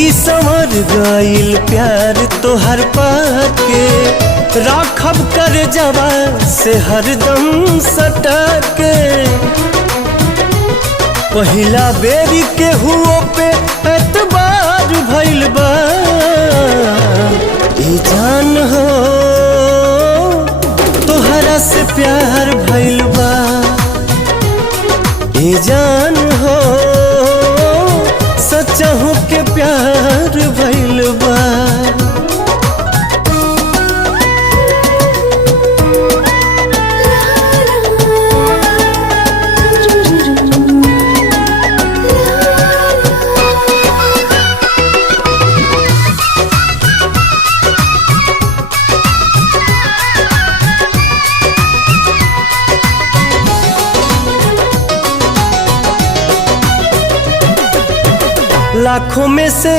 कि संवर गइल प्यार तोहर पाके, राखब कर जवा से हरदम सटा के। पहिला बेरी के हुओ पे एतबार भइल बा, ई जान हो तोहरा से प्यार भइल बा, ई जान हो सचहु के प्यार भइल बा। लाखों में से